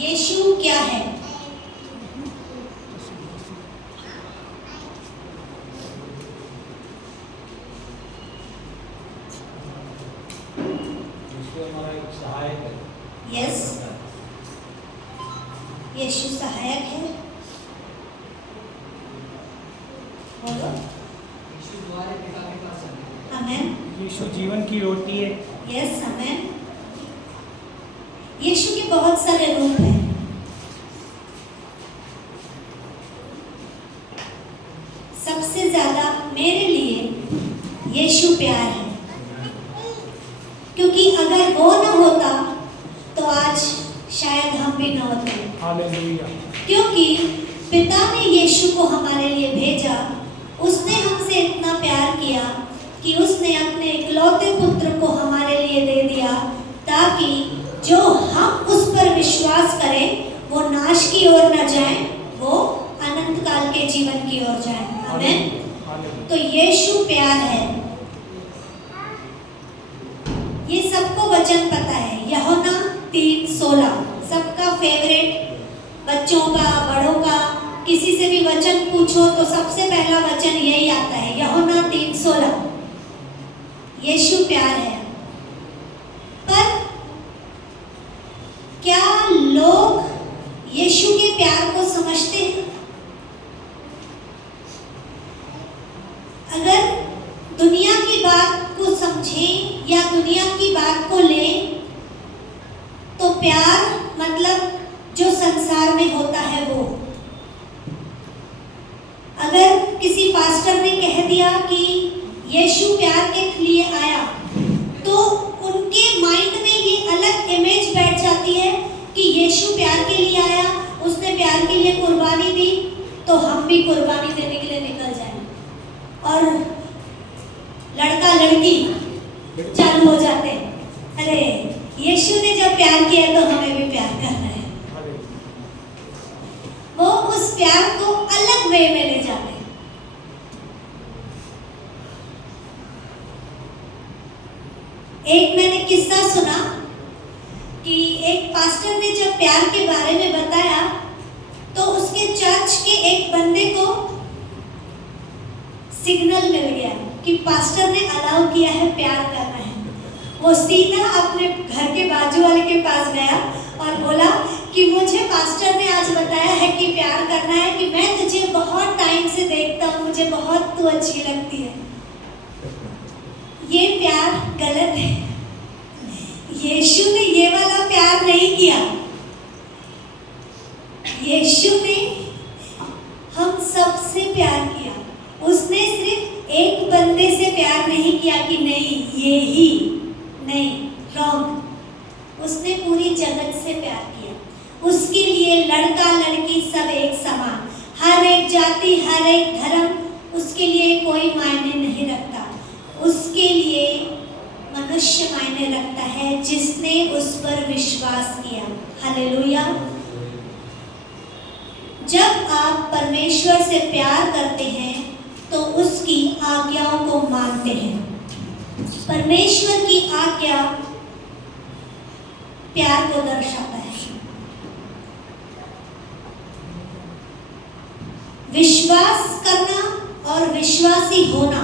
यीशु क्या है? हमारा एक सहायक है। यस, यीशु सहायक है। बोलो यीशु द्वारे पिता के पास है। आमेन। यीशु जीवन की रोटी है। यस, आमेन। यीशु के बहुत सारे रूप हैं। सबसे ज्यादा मेरे लिए यीशु प्यार है, क्योंकि अगर वो न होता तो आज शायद हम भी न होते। हालेलुया। क्योंकि पिता ने यीशु को हमारे लिए भेजा। उसने हमसे इतना प्यार किया कि उसने अपने इकलौते पुत्र को हमारे लिए दे दिया, ताकि जो हम उस पर विश्वास करें वो नाश की ओर न जाए, वो अनंत काल के जीवन की ओर जाए। आमीन। तो यीशु प्यार है। ये सबको वचन पता है। यूहन्ना 3:16 सबका फेवरेट, बच्चों का, बड़ों का, किसी से भी वचन पूछो तो सबसे पहला वचन यही आता है, यूहन्ना 3:16। यीशु प्यार है। पर क्या लोग यीशु के प्यार को समझते हैं? अगर दुनिया की बात को समझें या दुनिया की बात को लें तो प्यार मतलब जो संसार में होता है वो। अगर किसी पास्टर ने कह दिया कि यीशु प्यार के लिए आया, तो उनके माइंड में ये अलग इमेज बैठ जाती है कि यीशु प्यार के लिए आया, उसने प्यार के लिए कुर्बानी दी, तो हम भी कुर्बानी देने के लिए निकल जाएं। और लड़का लड़की चालू हो जाते हैं, अरे यीशु ने जब प्यार किया तो हमें भी प्यार करना है। वो उस प्यार को अलग वे में ले जाते हैं। एक मैंने किस्सा सुना कि एक पास्टर ने जब प्यार के बारे में बताया तो उसके चर्च के एक बंदे को सिग्नल मिल गया कि पास्टर ने अलाउ किया है प्यार करना है। वो सीधा अपने घर के बाजू वाले के पास गया और बोला कि मुझे पास्टर ने आज बताया है कि प्यार करना है, कि मैं तुझे बहुत टाइम से देखता हूँ, मुझे बहुत तू अच्छी लगती है। ये प्यार गलत है। यीशु ने ये वाला प्यार नहीं किया। यीशु ने हम सबसे प्यार किया। उसने सिर्फ एक बंदे से प्यार नहीं किया कि नहीं ये ही, नहीं, रॉन्ग। उसने पूरी जगत से प्यार किया। उसके लिए लड़का लड़की सब एक समान, हर एक जाति, हर एक धर्म उसके लिए कोई मायने नहीं रखता। उसके लिए मनुष्य मायने रखता है जिसने उस पर विश्वास किया। हालेलुया। जब आप परमेश्वर से प्यार करते हैं तो उसकी आज्ञाओं को मानते हैं। परमेश्वर की आज्ञा प्यार को दर्शाता है। विश्वास करना और विश्वासी होना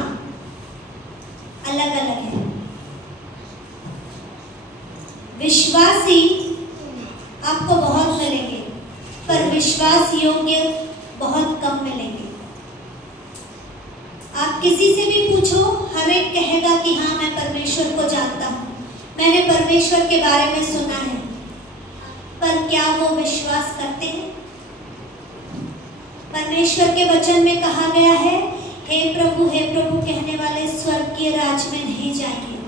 अलग अलग है। विश्वासी आपको बहुत मिलेंगे, पर विश्वास योग्य बहुत कम मिलेंगे। आप किसी से भी पूछो, हर एक कहेगा कि हाँ मैं परमेश्वर को जानता हूँ, मैंने परमेश्वर के बारे में सुना है, पर क्या वो विश्वास करते हैं? परमेश्वर के वचन में कहा गया है, हे प्रभु कहने वाले स्वर्ग के राज में नहीं जाएंगे।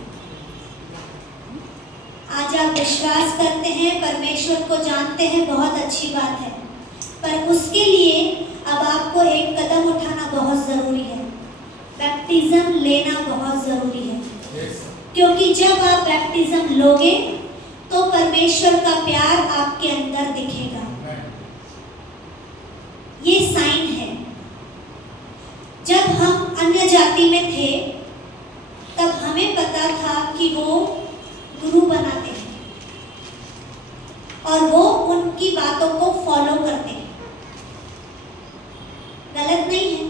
आज आप विश्वास करते हैं, परमेश्वर को जानते हैं, बहुत अच्छी बात है, पर उसके लिए अब आपको एक कदम उठाना बहुत जरूरी है। बैप्टिज्म लेना बहुत जरूरी है। क्योंकि जब आप बैप्टिज्म लोगे तो परमेश्वर का प्यार आपके अंदर दिखेगा। ये साइन है। जब हम अन्य जाति में थे तब हमें पता था कि वो गुरु बनाते हैं, और वो उनकी बातों को फॉलो करते हैं। गलत नहीं है।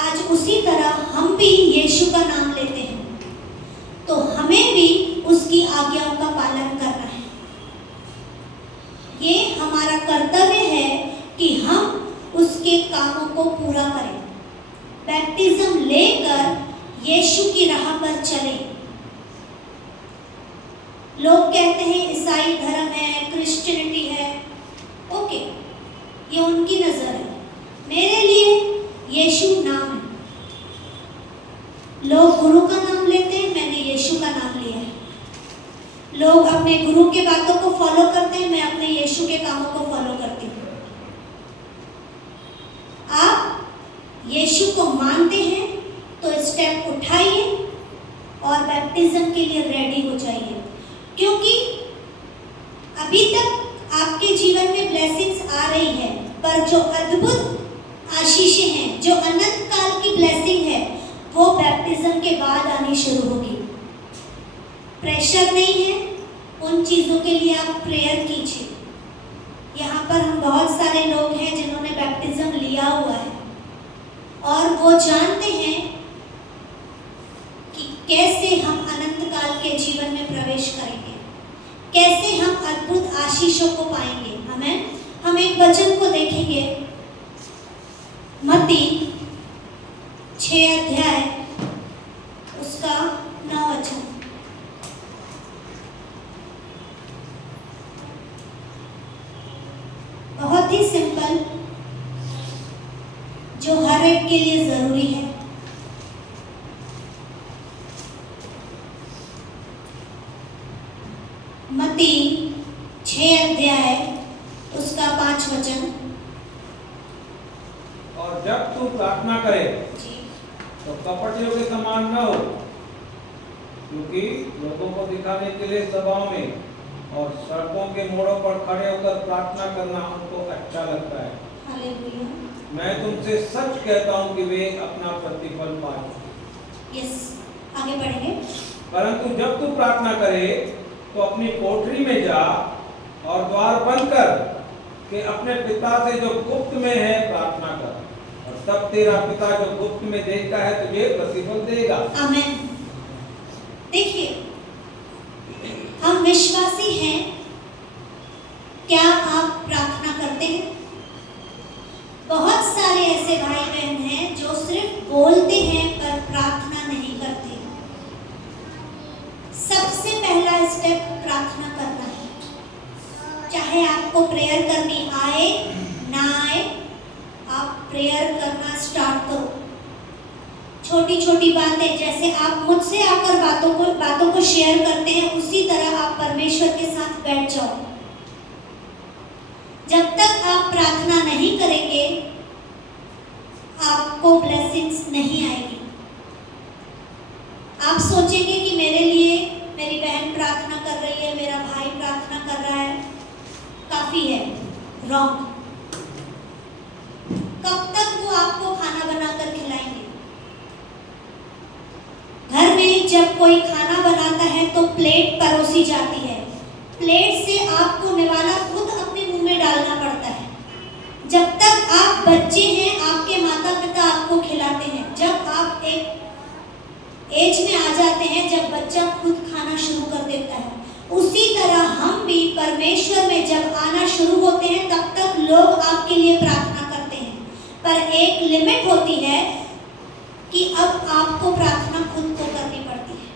आज उसी तरह हम भी यीशु का नाम लेते हैं तो हमें भी उसकी आज्ञाओं का पालन करना है। ये हमारा कर्तव्य है कि हम उसके कामों को पूरा करें, बैप्टिज्म लेकर यीशु की राह पर चलें। लोग कहते हैं ईसाई धर्म है, क्रिश्चियनिटी है, ओके, ये उनकी नजर है। मेरे लिए यीशु नाम है। लोग गुरु का नाम लेते हैं, मैंने यीशु का नाम लिया है। लोग अपने गुरु के बातों को फॉलो करते हैं, मैं अपने यीशु के कामों को फॉलो करती हूँ। आप यीशु को मानते हैं तो स्टेप उठाइए और बैप्टिज्म के लिए रेडी हो जाइए, क्योंकि अभी तक आपके जीवन में ब्लेसिंग्स आ रही है, पर जो अद्भुत आशीषें हैं, जो अनंत काल की ब्लेसिंग है, वो बैप्टिज्म के बाद आनी शुरू होगी। प्रेशर नहीं है, उन चीज़ों के लिए आप प्रेयर कीजिए। यहाँ पर हम बहुत सारे लोग हैं जिन्होंने बैप्टिज्म लिया हुआ है और वो जानते हैं कि कैसे हम अनंत काल के जीवन में प्रवेश करेंगे, कैसे हम अद्भुत आशीषों को पाएंगे। हमें हम एक वचन को देखेंगे, मत्ती 6 अध्याय उसका 9 वचन। बहुत ही सिंपल, जो हर एक के लिए जरूरी है। मत्ती 6 अध्याय उसका 5 वचन। और जब तू प्रार्थना करे तो कपटियों के समान न हो, क्योंकि लोगों को दिखाने के लिए सभाओं में और सड़कों के मोड़ों पर खड़े होकर प्रार्थना करना उनको अच्छा लगता है। हालेलुया। मैं तुमसे सच कहता हूँ कि वे अपना प्रतिफल पाएंगे। यस, आगे बढ़ेंगे। परंतु जब तू प्रार्थना करे तो अपनी कोठरी में जा और द्वार बंद कर कि अपने पिता से जो गुप्त में है प्रार्थना कर, और तब तेरा पिता जो गुप्त में देखता है तुझे प्रतिफल देगा। आमीन। देखिए, हम विश्वासी हैं, क्या आप प्रार्थना करते हैं? बहुत सारे ऐसे भाई बहन हैं जो सिर्फ बोलते हैं पर प्रार्थना नहीं करते। सबसे पहला स्टेप प्रार्थना करना है। चाहे आपको प्रेयर करनी आए ना आए, आप प्रेयर करना स्टार्ट करो। छोटी छोटी बातें, जैसे आप मुझसे आकर बातों को शेयर करते हैं, उसी तरह आप परमेश्वर के साथ बैठ जाओ। जब तक आप प्रार्थना नहीं करेंगे, आपको ब्लेसिंग्स नहीं आएगी। आप सोचेंगे कि मेरे लिए मेरी बहन प्रार्थना कर रही है, मेरा भाई प्रार्थना कर रहा है, काफी है। रॉन्ग। कब तक वो आपको खाना बनाकर खिलाएंगे? घर में जब कोई खाना बनाता है तो प्लेट परोसी जाती है। प्लेट से आपको निवाला खुद अपने मुंह में डालना पड़ता है। जब तक आप बच्चे हैं, आपके माता पिता आपको खिलाते हैं। जब आप एक एज में आ जाते हैं, जब बच्चा खुद खाना शुरू कर देता है, उसी तरह हम भी परमेश्वर में जब आना शुरू होते हैं, तब तक लोग आपके लिए प्रार्थना करते हैं। पर एक लिमिट होती है कि अब आपको प्रार्थना खुद को करनी पड़ती है।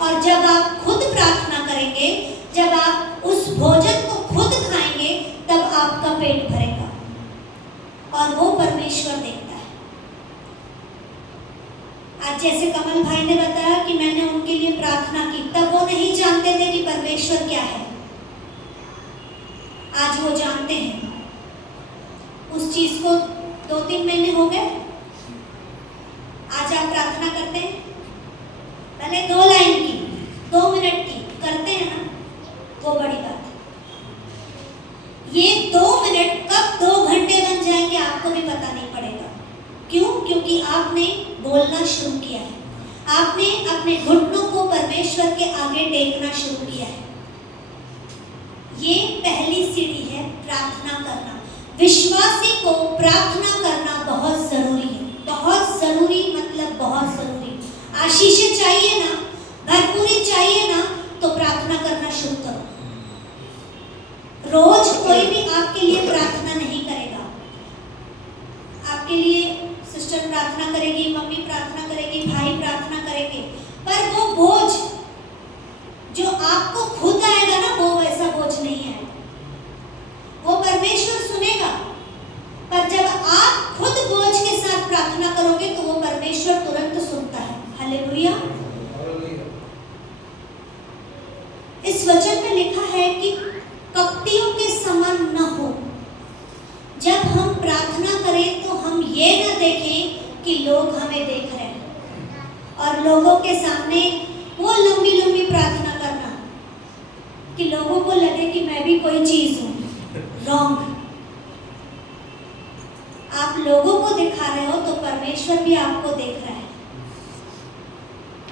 और जब आप खुद प्रार्थना करेंगे, जब आप उस भोजन को खुद खाएंगे, तब आपका पेट भरेगा और वो परमेश्वर देखता है। आज जैसे कमल भाई ने बताया कि मैंने उनके लिए प्रार्थना की, तब वो नहीं जानते थे कि परमेश्वर क्या है। आज वो जानते हैं। उस चीज को 2-3 महीने हो गए। आज आप प्रार्थना करते हैं, पहले 2 लाइन की, 2 मिनट की करते हैं ना, वो बड़ी बात है। ये 2 मिनट कब 2 घंटे बन जाएंगे आपको भी पता नहीं पड़ेगा। क्यों? क्योंकि आपने बोलना शुरू किया है। आपने अपने घुटनों को परमेश्वर के आगे टेकना शुरू किया है। है प्रार्थना करना। विश्वासी को प्रार्थना करना बहुत जरूरी है, बहुत जरूरी, मतलब बहुत जरूरी। आशीषें चाहिए ना, भरपूरी चाहिए ना, तो प्रार्थना करना शुरू करो। रोज कोई भी आपके लिए प्रार्थना नहीं करेगा। आपके लिए सिस्टर प्रार्थना करेगी, मम्मी प्रार्थना करेगी, भाई प्रार्थना करेंगे, पर वो बोझ जो आपको खुद आएगा ना, वो वैसा बोझ नहीं है। वो परमेश्वर सुनेगा, पर जब आप खुद बोझ के साथ प्रार्थना करोगे तो वो परमेश्वर तुरंत सुनता है। हालेलुया। इस वचन में लिखा है कि कपटियों के समान न हो। जब हम प्रार्थना करें तो हम ये न देखें कि लोग हमें देख रहे हैं और लोगों के सामने वो लंबी लंबी प्रार्थना करना कि लोगों को लगे कि मैं भी कोई चीज हूं। रॉन्ग। आप लोगों को दिखा रहे हो तो परमेश्वर भी आपको देख रहा है।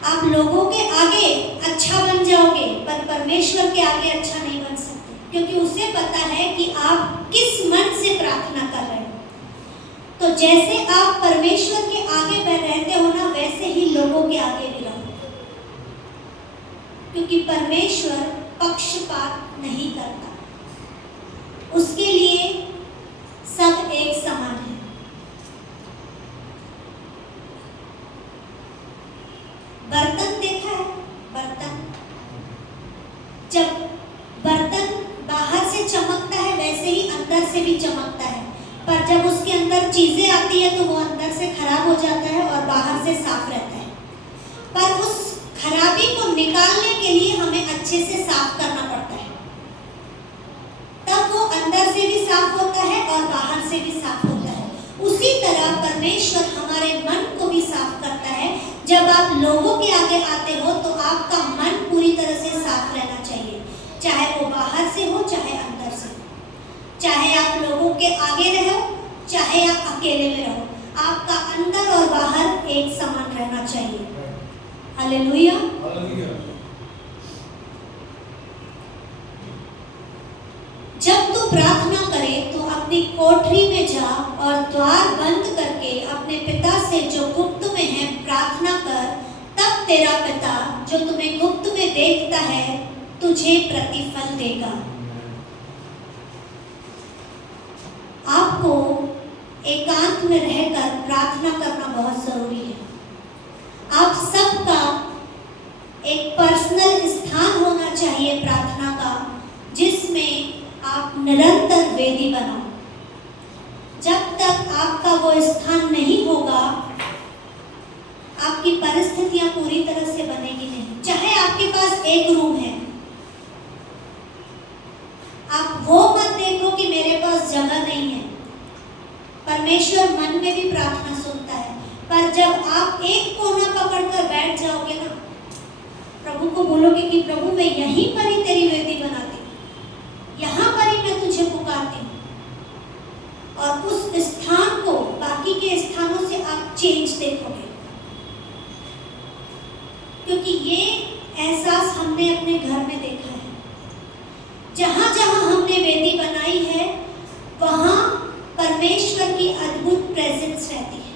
आप लोगों के आगे अच्छा बन जाओगे, पर परमेश्वर के आगे अच्छा नहीं बन सकते, क्योंकि उसे पता है कि आप किस मन से प्रार्थना कर रहे हो। तो जैसे आप परमेश्वर के आगे रहते हो ना, वैसे ही लोगों के आगे भी रहो, क्योंकि परमेश्वर पक्षपात नहीं करता। उसके लिए सब एक समान है। बर्तन देखा है? बर्तन, जब बर्तन बाहर से चमकता है वैसे ही अंदर से भी चमकता है, पर जब उसके अंदर चीजें आती है तो वो अंदर से खराब हो जाता है और बाहर से साफ रहता है। पर उस खराबी को निकालने के लिए हमें अच्छे से साफ करना पड़ता है, तब वो अंदर से भी साफ होता है और बाहर से भी साफ होता है। उसी तरह परमेश्वर हमारे मन को भी साफ करता है। जब आप लोगों के आगे आते हो तो आपका मन पूरी तरह से साफ रहना चाहिए, चाहे वो बाहर से हो चाहे अंदर से। चाहे आप लोगों के आगे रहो चाहे आप अकेले में रहो, आपका अंदर और बाहर एक समान रहना चाहिए। हालेलुया। जब तू प्रार्थना करे तो अपनी कोठरी में जा और द्वार बंद करके अपने पिता से जो गुप्त में है प्रार्थना कर, तब तेरा पिता जो तुम्हें गुप्त में देखता है तुझे प्रतिफल देगा। आपको एकांत में रहकर प्रार्थना करना बहुत जरूरी है। आप सबका एक पर्सनल स्थान होना चाहिए प्रार्थना का, जिसमें आप निरंतर वेदी बनाओ। जब तक आपका वो स्थान नहीं होगा, आपकी परिस्थितियां पूरी तरह से बनेगी नहीं। चाहे आपके पास एक रूम है, आप वो मत देखो कि मेरे पास जगह नहीं है। परमेश्वर मन में भी प्रार्थना सुनता है, पर जब आप एक कोना पकड़कर बैठ जाओगे ना, प्रभु को बोलोगे कि प्रभु मैं यहीं पर ही तेरी वेदी बनाती, यहाँ पर ही मैं तुझे पुकारती हूँ, और उस स्थान को बाकी के स्थानों से आप चेंज देखोगे। क्योंकि ये एहसास हमने अपने घर में देखा है। जहाँ जहाँ हमने वेदी बनाई है वहाँ परमेश्वर की अद्भुत प्रेजेंस रहती है।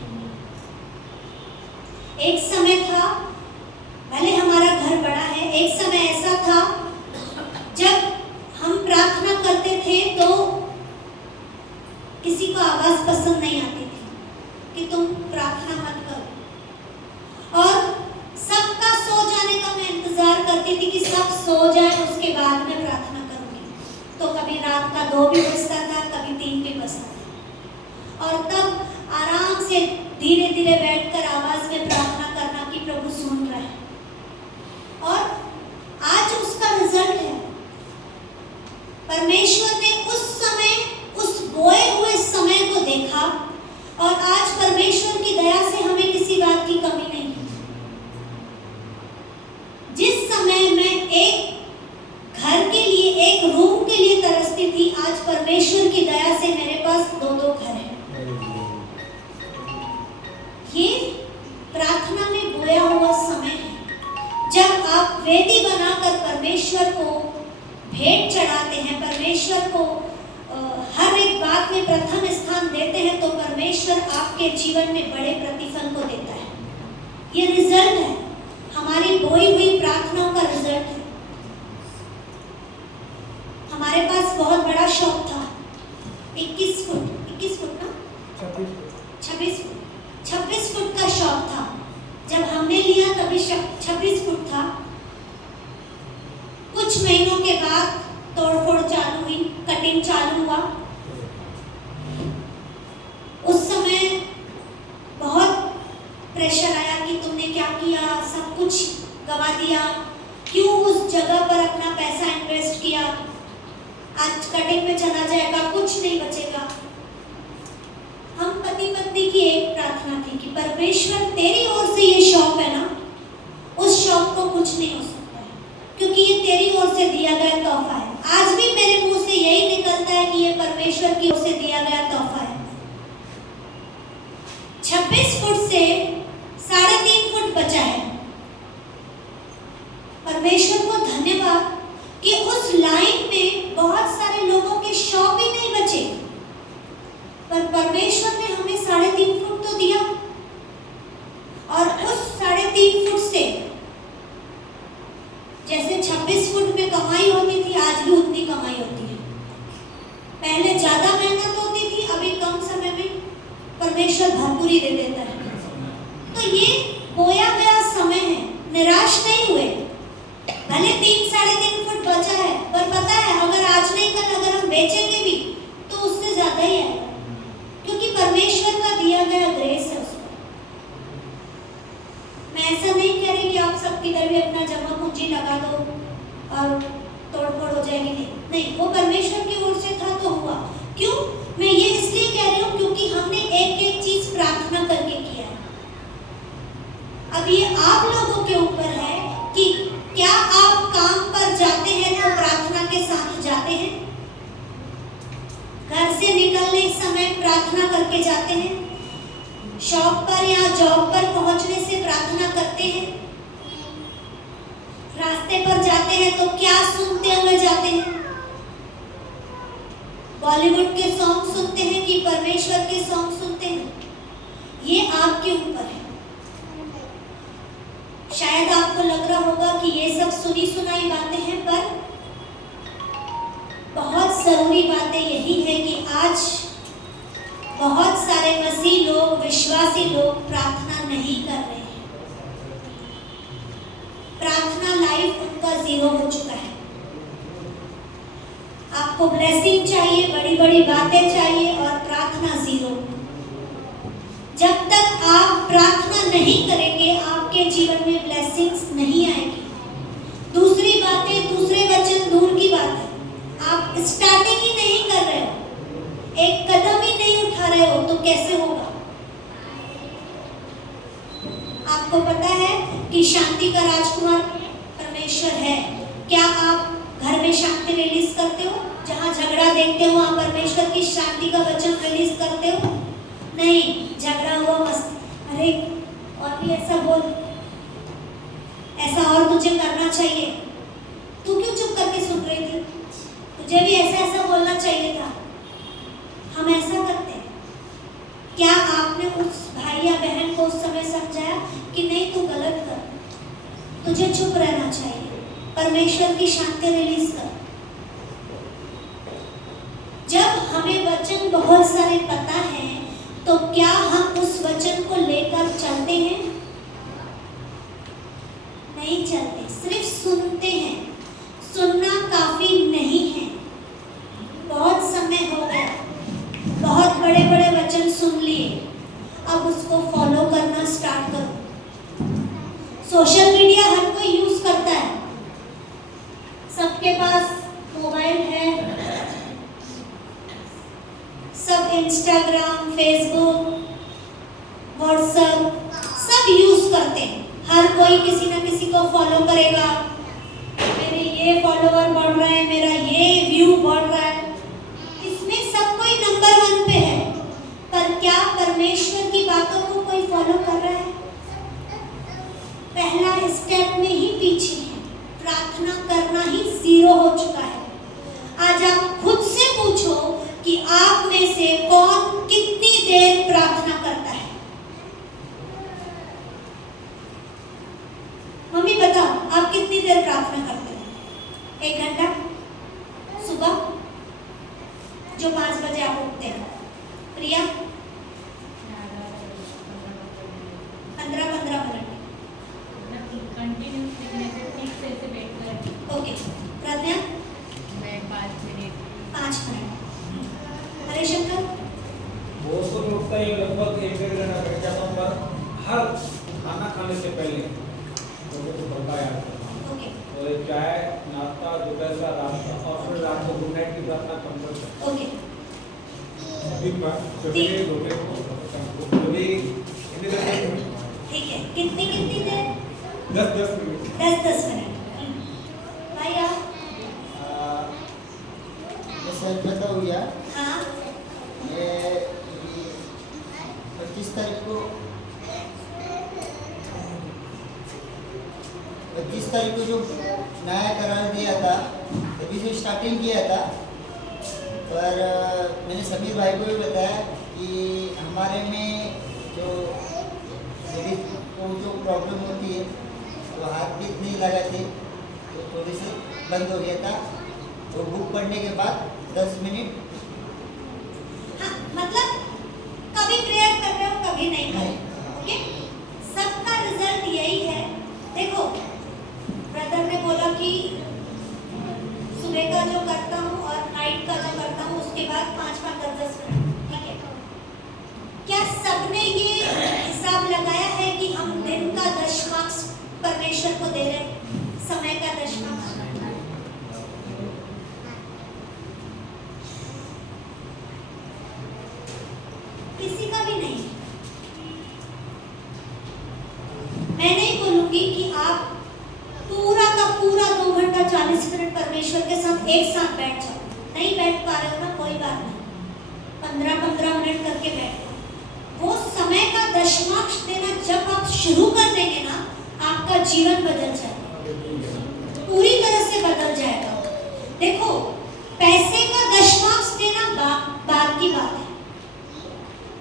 एक समय था, भले हमारा घर बड़ा है, एक समय ऐसा था जब हम प्रार्थना करते थे तो किसी को आवाज पसंद नहीं आती थी कि तुम प्रार्थना मत करो, और सबका सो जाने का मैं इंतजार करती थी कि सब सो जाए उसके बाद मैं प्रार्थना करूंगी। तो कभी रात का 2 भी बजता था, कभी 3 भी बजता था, और तब आराम से धीरे धीरे बैठकर आवाज में प्रार्थना करना कि प्रभु सुन रहा है। और आज उसका रिजल्ट है। परमेश्वर ने उस समय, उस बोए हुए समय को देखा, और आज परमेश्वर की दया से हमें किसी बात की कमी नहीं है। जिस समय मैं एक घर के लिए, एक रूम के लिए तरसती थी, आज परमेश्वर की दया से मेरे पास 2-2 घर हैं। ये प्रार्थना में बोया हुआ समय है। जब आप वेदी बनाकर परमेश्वर को भेंट चढ़ाते हैं, परमेश्वर को हर एक बात में प्रथम स्थान देते हैं तो परमेश्वर आपके जीवन में बड़े प्रतिफल को देता है। ये रिजल्ट है, हमारी बोई हुई प्रार्थनाओं का रिजल्ट है। हमारे पास बहुत बड़ा शॉप था, 21 फुट ना 26 फुट का शॉप था। जब हमने लिया तभी 26 फुट था। कुछ महीनों के बाद तोड़फोड़ चालू हुई, कटिंग चालू हुआ। उस समय बहुत प्रेशर आया कि तुमने क्या किया, सब कुछ गवा दिया, क्यों उस जगह पर अपना पैसा इन्वेस्ट किया, आज कटिंग में चला जाएगा, कुछ नहीं बचेगा। हम पति पत्नी की एक प्रार्थना थी कि परमेश्वर तेरी ओर से ये शॉप है ना, उस शॉप को कुछ नहीं हो सकता है, क्योंकि ये तेरी ओर से दिया गया तोहफा है। आज भी मेरे मुंह से यही निकलता है कि ये परमेश्वर की ओर से दिया गया तोहफा है। 26 फुट से 3.5 फुट बचा है। परमेश्वर को धन्यवाद कि उस लाइन में बहुत सारे लोगों के शॉप ही नहीं बचे, पर परमेश्वर ने हमें 3.5 फुट तो दिया, और उस 3.5 फुट से जैसे 26 फुट में कमाई होती थी, आज भी उतनी कमाई होती है। पहले ज्यादा मेहनत होती थी, अभी कम समय में परमेश्वर भरपूरी दे देता है। तो ये बोया गया समय है, निराश नहीं हुए। भले 3-3.5 फुट बचा है, पर पता है अगर आज नहीं कल अगर हम बेचेंगे भी तो उससे ज्यादा ही आएगा, क्योंकि परमेश्वर का दिया गया ग्रेस है उसमें। मैं ऐसा नहीं कह रही कि आप सब किधर भी अपना जमा पूंजी लगा दो और तोड़फोड़ हो जाएगी, नहीं, वो परमेश्वर की ओर से था तो हुआ। क्यों? मैं ये इसलिए कह रही हूँ क्योंकि हमने एक एक चीज प्रार्थना करके किया है। अब ये आप लोगों के ऊपर है कि क्या आप काम पर जाते हैं तो प्रार्थना के साथ जाते हैं, घर से निकलने समय प्रार्थना करके जाते हैं, शॉप पर या जॉब पर पहुंचने से प्रार्थना करते हैं, रास्ते पर जाते हैं तो क्या सुनते हुए जाते हैं, बॉलीवुड के सॉन्ग सुनते हैं कि परमेश्वर के सॉन्ग सुनते हैं, ये आपके ऊपर है। शायद आपको लग रहा होगा कि ये सब सुनी सुनाई बातें हैं, पर बहुत जरूरी बातें यही है कि आज बहुत सारे मसीह लोग, विश्वासी लोग प्रार्थना नहीं कर रहे हैं। प्रार्थना लाइफ उनका 0 हो चुका है। आपको ब्लेसिंग चाहिए, बड़ी बड़ी बातें चाहिए, और प्रार्थना 0। जब तक आप प्रार्थना नहीं करेंगे आपके जीवन में ब्लेसिंग्स नहीं आएगी। दूसरी बातें, दूसरे वचन दूर की बात है, आप स्टार्टिंग ही नहीं कर रहे हो, एक कदम ही नहीं उठा रहे हो तो कैसे होगा? आपको पता है कि शांति का राजकुमार परमेश्वर है। क्या आप घर में शांति रिलीज करते हो? जहाँ झगड़ा देखते हो वहाँ परमेश्वर की शांति का वचन रिलीज करते हो? नहीं, झगड़ा हुआ मस्त, अरे और भी ऐसा बोल, ऐसा और तुझे करना चाहिए, तू क्यों चुप करके सुन रही थी, तुझे भी ऐसा ऐसा बोलना चाहिए था। हम ऐसा करते हैं। क्या आपने उस भाई या बहन को उस समय समझाया कि नहीं तू गलत कर, तुझे चुप रहना चाहिए, परमेश्वर की शांति रिलीज कर? जब हमें वचन बहुत सारे पता है तो क्या हम उस वचन को लेकर चलते हैं? नहीं चलते, सिर्फ सुनते हैं। सुनना काफी नहीं है। बहुत समय हो गया, बहुत बड़े बड़े वचन सुन लिए, अब उसको फॉलो करना स्टार्ट करो। सोशल मीडिया हर कोई यूज करता है, सबके पास मोबाइल है, सब इंस्टाग्राम, फेसबुक, व्हाट्सएप सब यूज करते हैं। हर कोई किसी ना किसी को फॉलो करेगा, मेरे ये फॉलोवर बढ़ रहे हैं, मेरा ये व्यू बढ़ रहा है, इसमें सब कोई नंबर 1 पे है। पर क्या परमेश्वर की बातों को कोई फॉलो कर रहा है? पहला स्टेप में ही पीछे है, प्रार्थना करना ही 0 हो चुका है। आज आप खुद से पूछो जो 5 बजे आप उठते हैं? प्रिया 15-15 मिनट। ओके। प्रज्ञा 5 मिनट। हरिशंकर वो तो मैं उठता ही लगभग 1-1.5 घंटा बैठ जाता हूँ, पर हर खाना खाने से पहले मुझे तो बनता याद करता हूँ। ओके और एक चाय, नाश्ता, दोपहर का, रात का, और फिर रात को गुड नाइट की प्रार्थना कम करता हूँ। ओके दिन भर सवेरे दोपहर को कभी इतनी देर तक ठीक है। कितनी देर? 10-10 मिनट। 10-10 मिनट। भाई आप? मैं सर बताऊँ या हाँ ये 25 तारीख को जो नया करार दिया था तभी से स्टार्टिंग किया था, पर मैंने समीर भाई को भी बताया कि हमारे में जो लेडीज को जो प्रॉब्लम होती है वो हाथ भी नहीं लगाते, तो थोड़ी सी बंद हो गया था। और बुक पढ़ने के बाद 10 मिनट हाँ, मतलब कभी प्रेयर कर रहे हो कभी नहीं कर रहे हो। ओके, सबका रिजल्ट यही है। देखो ब्रदर ने बोला कि सुबह का जो करता हूँ और नाइट का जो करता हूँ उसके बाद 5-5, 10-10 मिनट, ठीक है। क्या सबने ये हिसाब लगाया है कि हम दिन का दशमांश परमेश्वर को दे रहे हैं, समय का दशमांश? किसी का भी नहीं। मैं नहीं बोलूंगी कि आप पूरा का पूरा 2 घंटा 40 मिनट परमेश्वर के साथ एक साथ बैठ जाओ। नहीं बैठ पा रहे हो ना, कोई बात नहीं, 15-15 मिनट करके बैठो। वो समय का दशमांश देना जब आप शुरू कर देंगे ना, आपका जीवन बदल जाएगा, पूरी तरह से बदल जाएगा। देखो पैसे का दशमांश देना बात की बात है,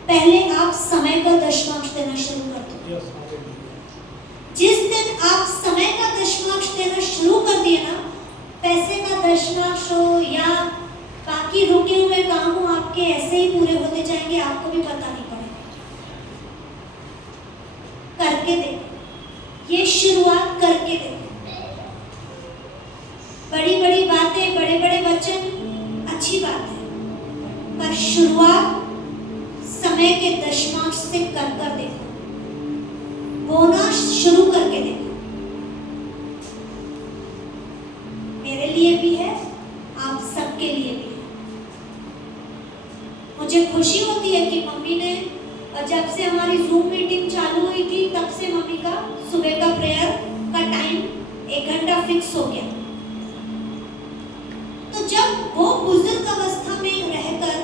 पहले आप समय का दशमांश देना शुरू कर दो। जिस दिन आप समय का दशमांश देना शुरू कर दिए ना, पैसे का दशमांश हो या बाकी रुके हुए काम हो, आपके ऐसे ही पूरे होते जाएंगे, आपको भी पता नहीं पड़ेगा। करके देखो, ये शुरुआत करके देखो। बड़ी बड़ी बातें, बड़े बड़े वचन अच्छी बात है, पर शुरुआत समय के दशमांश से कर देखो, बोना शुरू करके देखो। मेरे लिए भी है, आप सबके लिए भी है। मुझे खुशी होती है कि मम्मी ने, और जब से हमारी जूम मीटिंग चालू हुई थी तब से मम्मी का सुबह का प्रेयर का टाइम 1 घंटा फिक्स हो गया। तो जब वो बुजुर्ग अवस्था में रहकर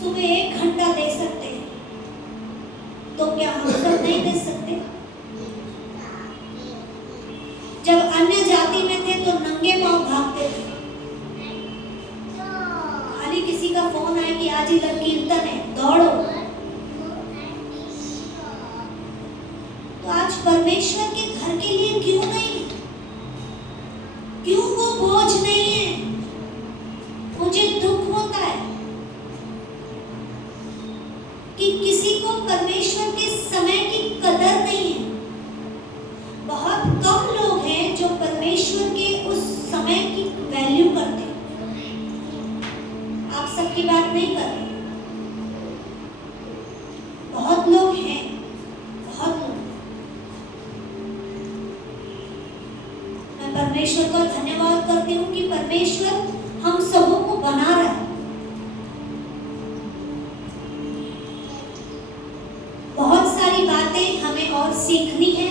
सुबह 1 घंटा दे सकते हैं, तो क्या हम सब नहीं दे सकते? जब अन्य जाति में थे तो नंगे पांव भागते थे, खाली किसी का फोन आए कि आज इधर कीर्तन है, दौड़ो। तो आज परमेश्वर के घर के लिए क्यों नहीं? क्यों वो बोझ नहीं है? मुझे दुख होता है कि किसी को परमेश्वर के समय की कदर नहीं है। बहुत कम लोग हैं जो परमेश्वर के उस समय की वैल्यू करते हैं। आप सबकी बात नहीं कर रही, बहुत लोग हैं, बहुत लोग। मैं परमेश्वर को धन्यवाद करती हूँ कि परमेश्वर हम सबों को बना रहा है। बहुत सारी बातें हमें और सीखनी है,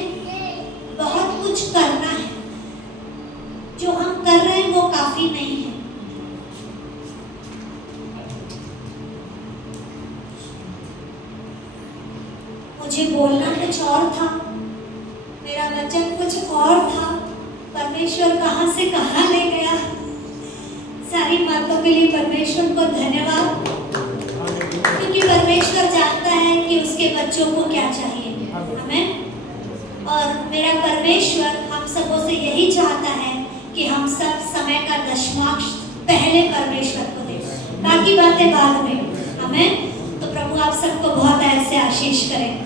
बहुत कुछ करना है। जो हम कर रहे हैं वो काफी नहीं है। मुझे बोलना कुछ और था, मेरा वचन कुछ और था, परमेश्वर कहां से कहां ले गया। सारी बातों के लिए परमेश्वर को धन्यवाद, क्योंकि परमेश्वर जानता है कि उसके बच्चों को क्या चाहिए। आमीन। और मेरा परमेश्वर हम सबों से यही चाहता है कि हम सब समय का दशमांश पहले परमेश्वर को दें। बाकी बातें बाद में। आमीन। तो प्रभु आप सबको बहुत ऐसे आशीष करें।